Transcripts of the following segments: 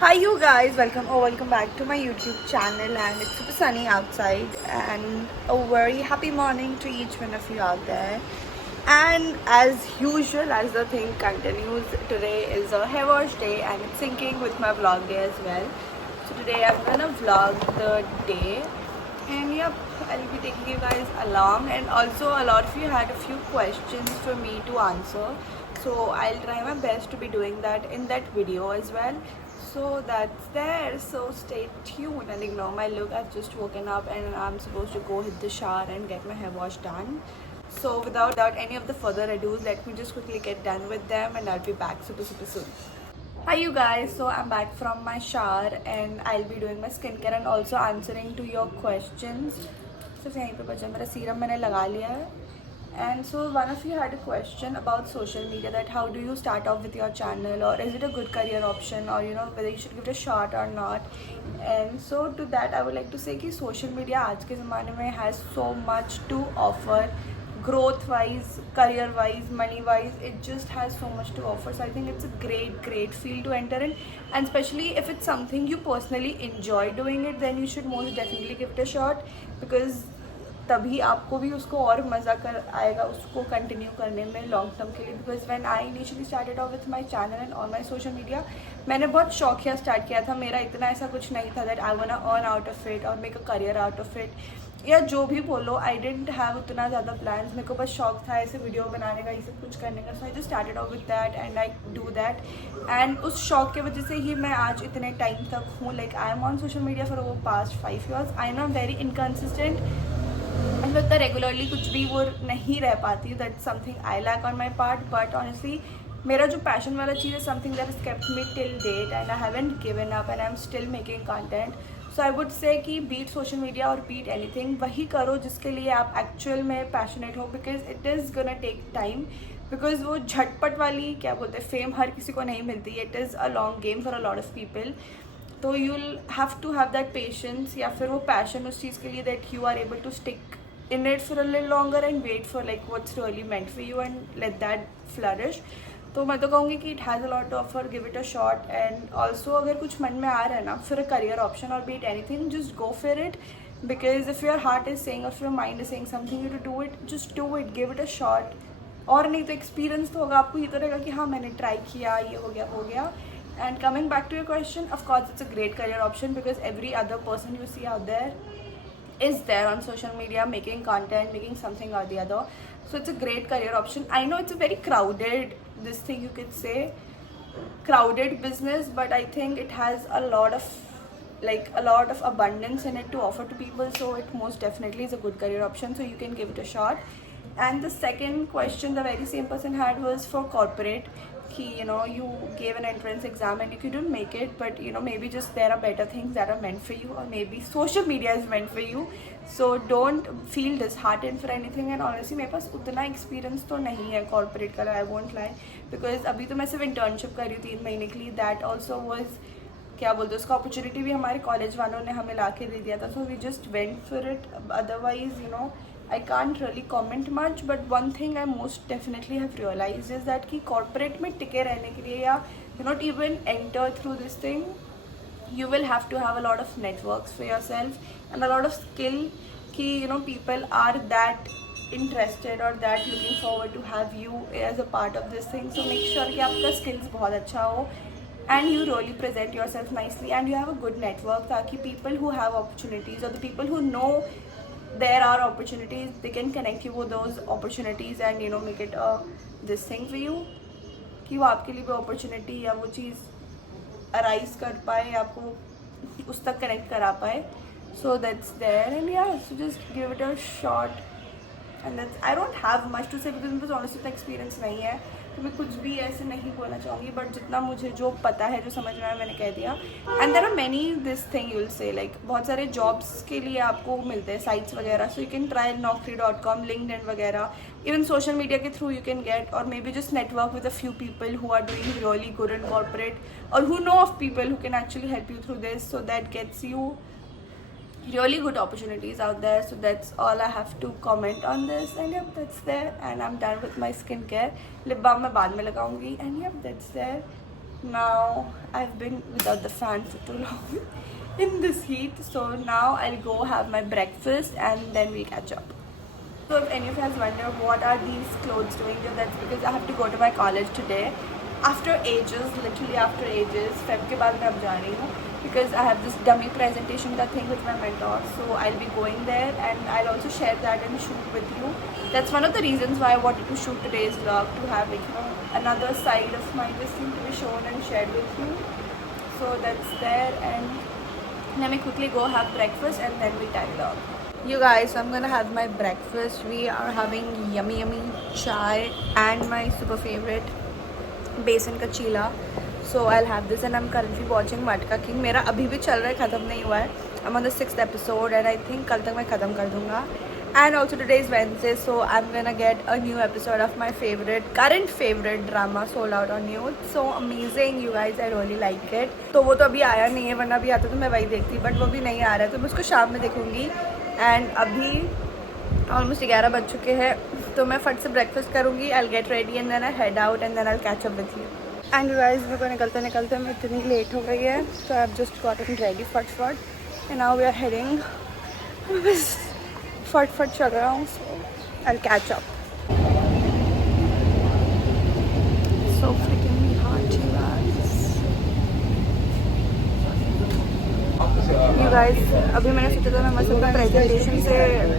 Hi you guys, welcome back to my YouTube channel, and it's super sunny outside, and a very happy morning to each one of you out there. And as usual, as the thing continues, today is a hair wash day and it's syncing with my vlog day as well. So today I'm gonna vlog the day, and yep, I'll be taking you guys along. And also a lot of you had a few questions for me to answer, so I'll try my best to be doing that in that video as well. So that's there, so stay tuned and ignore my look. I've just woken up and I'm supposed to go hit the shower and get my hair wash done. So without any of the further ado, let me just quickly get done with them and I'll be back super soon. Hi you guys, so I'm back from my shower and I'll be doing my skincare and also answering to your questions. So यहीं पे बचा मेरा serum मैंने लगा लिया है. And so one of you had a question about social media, that how do you start off with your channel, or is it a good career option, or whether you should give it a shot or not. And so to that I would like to say कि social media आज के ज़माने में has so much to offer, growth wise, career wise, money wise. It just has so much to offer. So I think it's a great field to enter in, and especially if it's something you personally enjoy doing it, then you should most definitely give it a shot, because तभी आपको भी उसको और मज़ा कर आएगा उसको continue करने में लॉन्ग टर्म के लिए. Because when I initially started off with my channel and on my social media, मैंने बहुत शौकिया स्टार्ट किया था. मेरा इतना ऐसा कुछ नहीं था that I want to earn out of it और make a career out of it, या जो भी बोलो. आई डिडंट हैव उतना ज़्यादा प्लान्स. मेरे को बस शौक था ऐसे वीडियो बनाने का, ये सब कुछ करने का. So I just started off with that and I do that. And उस शौक की वजह से ही मैं आज इतने टाइम तक हूँ. Like I am on social media for over past 5 years. I know very inconsistent, मतलब इतना रेगुलरली कुछ भी वो नहीं रह पाती. That something I lack on my part. But honestly मेरा जो पैशन वाला चीज़ है, something that is kept me till date and I haven't given up and I am still making content. So I would say कि beat social media और beat anything, वही करो जिसके लिए आप एक्चुअल में पैशनेट हो. Because it is gonna take time. Because वो झटपट वाली क्या बोलते हैं फेम हर किसी को नहीं मिलती. It is a long game for a lot of people. तो you'll have to have that patience, या फिर वो पैशन उस चीज़ के लिए that you are able to stick in it for a little longer and wait for like what's really meant for you and let that flourish. तो मैं तो कहूँगी कि it has a lot to offer, give it a shot. And also अगर कुछ मन में आ रहा है ना फिर a career option or be it anything, just go for it. Because if your heart is saying or if your mind is saying something you to do it, just do it, give it a shot. और नहीं तो experience तो होगा आपको, ये तो रहेगा कि हाँ मैंने ट्राई किया, ये हो गया. And coming back to your question, of course it's a great career option because every other person you see out there is there on social media making content, making something or the other. So it's a great career option. I know it's a very crowded, this thing you could say, crowded business, but I think it has a lot of abundance in it to offer to people. So it most definitely is a good career option, so you can give it a shot. And the second question the very same person had was for corporate. You gave an entrance exam and if you didn't make it, but maybe just there are better things that are meant for you, or maybe social media is meant for you. So don't feel disheartened for anything. And honestly मेरे पास उतना experience तो नहीं है corporate का, I won't lie. Because अभी तो मैं सिर्फ इंटर्नशिप कर रही हूँ 3 महीने के लिए. दैट ऑल्सो वॉज क्या बोलते हैं उसका अपॉर्चुनिटी भी हमारे कॉलेज वालों ने हमें ला के दे दिया था. So we just went for it. Otherwise I can't really comment much. But one thing I most definitely have realized is that कि corporate में टिके रहने के लिए, या not even enter through this thing, you will have to have a lot of networks for yourself and a lot of skill. कि people are that interested or that looking forward to have you as a part of this thing. So make sure कि आपका skills बहुत अच्छा हो and you really present yourself nicely and you have a good network, ताकि people who have opportunities or the people who know there are opportunities, they can connect you with those opportunities and make it this thing for you, कि वो आपके लिए भी opportunity या वो चीज़ arise कर पाए, आपको उस तक connect करा पाए. So that's there. And yeah, so just give it a shot. And that's, I don't have much to say because मेरे पास honestly इतना experience नहीं है, तो मैं कुछ भी ऐसे नहीं बोलना चाहूँगी. बट जितना मुझे जो पता है, जो समझ में आया, मैंने कह दिया. And there are many this thing you will say, like बहुत सारे जॉब्स के लिए आपको मिलते हैं साइट्स वगैरह. So you can try naukri.com, LinkedIn वगैरह. इवन सोशल मीडिया के थ्रू यू कैन गेट, और maybe just network with a few people who are doing really good in corporate, और who know of people who can actually help you through this. So that gets you really good opportunities out there. So that's all I have to comment on this. And yep, that's there. And I'm done with my skincare. Lip balm मैं बाद में लगाऊंगी. And yep, that's there. Now I've been without the fan for too long in this heat, so now I'll go have my breakfast and then we'll catch up. So if any of you guys wonder what are these clothes doing here, that's because I have to go to my college today. After ages, literally after ages, Feb के बाद मैं अब जा रही हूँ because I have this dummy presentation का thing with my mentor. So I'll be going there and I'll also share that and shoot with you. That's one of the reasons why I wanted to shoot today's vlog, to have like, you know, another side of my listing to be shown and shared with you. So that's there, and let me quickly go have breakfast and then we tag along. You guys, so I'm gonna have my breakfast. We are having yummy chai and my super favorite बेसन का चीला. So I'll have this and I'm currently watching मटका king. मेरा अभी भी चल रहा है, ख़त्म नहीं हुआ है. I'm on the 6th episode and I think कल तक मैं ख़त्म कर दूँगा. And also today is Wednesday, so I'm gonna get a new episode of my current favorite drama, Sold Out on You. It's so amazing, you guys. I really like it. तो वो तो अभी आया नहीं है, वरना अभी आता तो मैं वही देखती, बट वो भी नहीं आ रहा है, तो मैं उसको शाम में देखूँगी. एंड अभी ऑलमोस्ट 11 बज चुके हैं, तो मैं फट से ब्रेकफास्ट करूँगी. I'll get ready and then I'll head out and then I'll catch up with you. And you guys, मेरे को निकलते निकलते मैं इतनी लेट हो गई है, so I've just gotten ready फट and now we are heading. बस फट चल रहा हूँ, so I'll catch up. So freaking hot, you guys. You guys, अभी मैंने सोचा था मैं मस्त अपना प्रेजेंटेशन से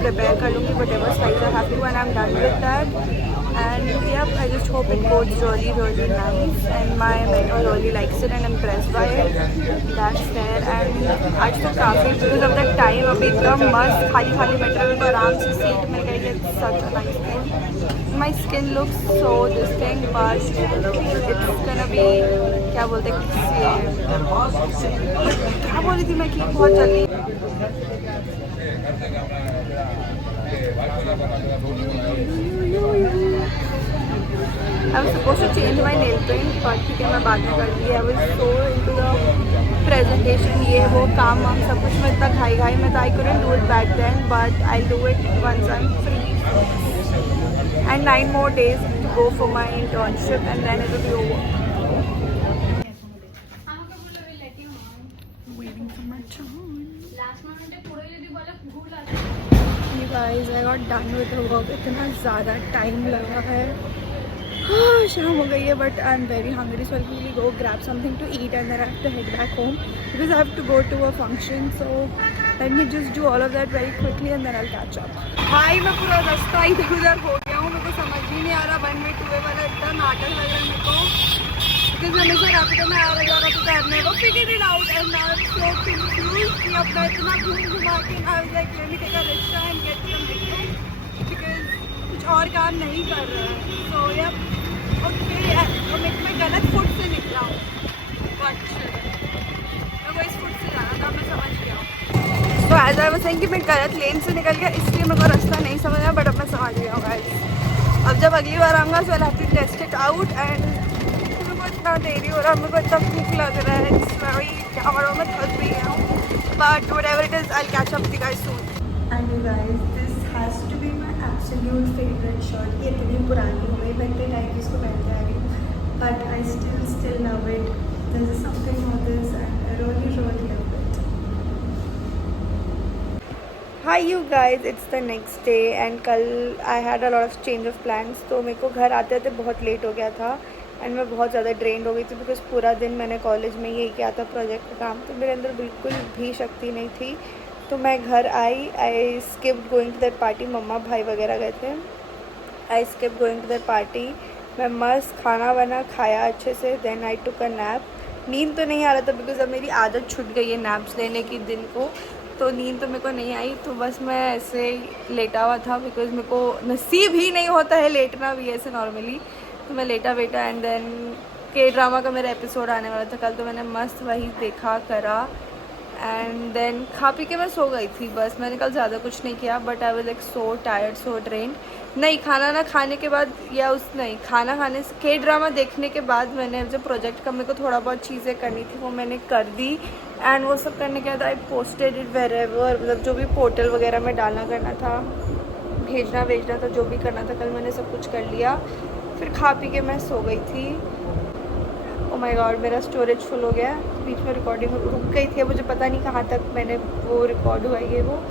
प्रिपेयर कर लूँगी, whatever slides I have to, and I'm done with that. And yep, I just hope it goes really nice and my mentor really likes it and impressed by it. That's there. And आज तो काफ़ी because of that time अभी एकदम मस्त खाली metro में आराम से सीट मिल गई है. Such a nice thing. My skin looks so this thing, but it's gonna be क्या बोलते हैं, क्या बोल रही थी मैं कि बहुत जल्दी. I was supposed to change my nail paint, but ठीक है मैं बाद में कर दी. I was so into the presentation, ये वो काम वाम सब कुछ में इतना घाई में था. I couldn't do it back then, but I'll do it once I'm free. And 9 more days to go for my internship and then it will be over. Waiting for my turn. You guys, I got done with the work. इतना ज़्यादा time लगा है. शाम हो गई है, but I'm very hungry, so I'll quickly go grab something to eat and then I have to head back home because I have to go to a function. So let me just do all of that very quickly and then I'll catch up. भाई मैं पूरा रास्ता इधर उधर हो गया हूँ, मेरे को समझ ही नहीं आ रहा 1 way 2 way वाला इतना नाटक लग रहा है मेरे को, because हमेशा रास्ते में आ रहा जा रहा तो I never figured it out and now I'm so confused कि अब मैं इतना घूमा के I was like let me take a rickshaw and get some because कुछ और काम नहीं कर रहा है. So yeah. Okay, मैं गलत फुट से निकला हूँ, मैं वो इस फुट से जाना था, मैं समझ गया हूँ. तो एज आई वाज सेइंग कि मैं गलत लेन से निकल गया, इसलिए मेरे को रास्ता नहीं समझ आया, बट अब मैं समझ गया हूँ गाइस. अब जब अगली बार आऊँगा so I have to test it out. And मेरे को इतना देरी हो रहा है, मेरे को इतना भूख लग रहा है, कैमरा में थक भी गया हूँ, but whatever it is I will catch up with you guys soon. And you guys, this has to be my absolute favourite shirt. ये इतनी पुरानी हो गई, मैं इतने टाइम इसको पहनते आ रही हूँ, but I still love it. There is something about this and I really love it. Hi you guys, it's the next day and कल I had a lot of change of plans. तो मेरे को घर आते आते बहुत late हो गया था एंड मैं बहुत ज़्यादा ड्रेन्ड हो गई थी बिकॉज पूरा दिन मैंने कॉलेज में यही किया था, प्रोजेक्ट का काम, तो मेरे अंदर बिल्कुल भी शक्ति नहीं थी. तो मैं घर I skipped going to that party. मम्मा भाई वगैरह गए थे. I skipped going to that party. मैं मस्त खाना वाना खाया अच्छे से, then I took a nap. नींद तो नहीं आ रहा था बिकॉज अब मेरी आदत छूट गई है नैप्स लेने की दिन को, तो नींद तो मेरे को नहीं आई. तो बस मैं ऐसे लेटा हुआ था बिकॉज मेरे को नसीब ही नहीं होता है लेटना भी ऐसे नॉर्मली. तो मैं लेटा एंड देन के ड्रामा का मेरा एपिसोड आने वाला था कल, तो मैंने मस्त वही देखा करा एंड देन खा पी के मैं सो गई थी. बस मैंने कल ज़्यादा कुछ नहीं किया, but I was like so tired, so drained. नहीं, खाना ना खाने के बाद या खाना खाने से के ड्रामा देखने के बाद मैंने जो प्रोजेक्ट का मेरे को थोड़ा बहुत चीज़ें करनी थी वो मैंने कर दी. एंड वो सब करने के बाद आई पोस्टेड इट वेरेवर, मतलब जो भी पोर्टल वगैरह में डालना करना था, भेजना था, जो भी करना था कल मैंने सब कुछ कर लिया. फिर खा पी के मैं सो गई थी. ओ माय गॉड, मेरा स्टोरेज फुल हो गया, बीच में रिकॉर्डिंग रुक गई थी, मुझे पता नहीं कहाँ तक मैंने वो रिकॉर्ड हुआ है वो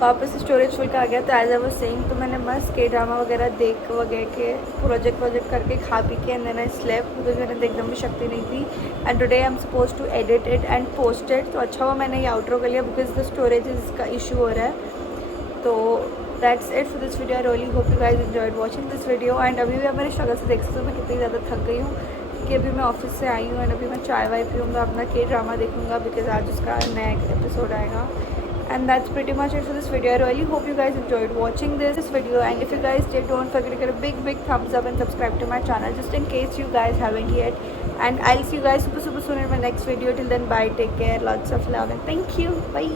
वापस स्टोरेज फुल का आ गया। तो एज आई वाज सेइंग, तो मैंने मस्त के ड्रामा वगैरह देख वगैरह के प्रोजेक्ट करके खा पी के and then I slept, because मैंने एकदम भी शक्ति नहीं थी। And today I am suppose to edit it and post it. तो अच्छा हुआ मैंने ये आउटरो कर लिया बिकॉज द स्टोरेज का इशू हो रहा है। तो that's it for this video. I really hope you guys enjoyed watching this video. And अभी भी आप मेरे स्ट्रगल से देख सकते हो मैं कितनी ज़्यादा थक गई हूँ, क्योंकि अभी मैं ऑफिस से आई हूँ एंड अभी मैं चाय वाय पीऊँगा, अपना के ड्रामा देखूँगा बिकॉज आज उसका नया एपिसोड आएगा। And that's pretty much it for this video. I really hope you guys enjoyed watching this video, and if you guys did, don't forget to get a big thumbs up and subscribe to my channel just in case you guys haven't yet. And I'll see you guys super soon in my next video. Till then, bye, take care, lots of love, and thank you, bye.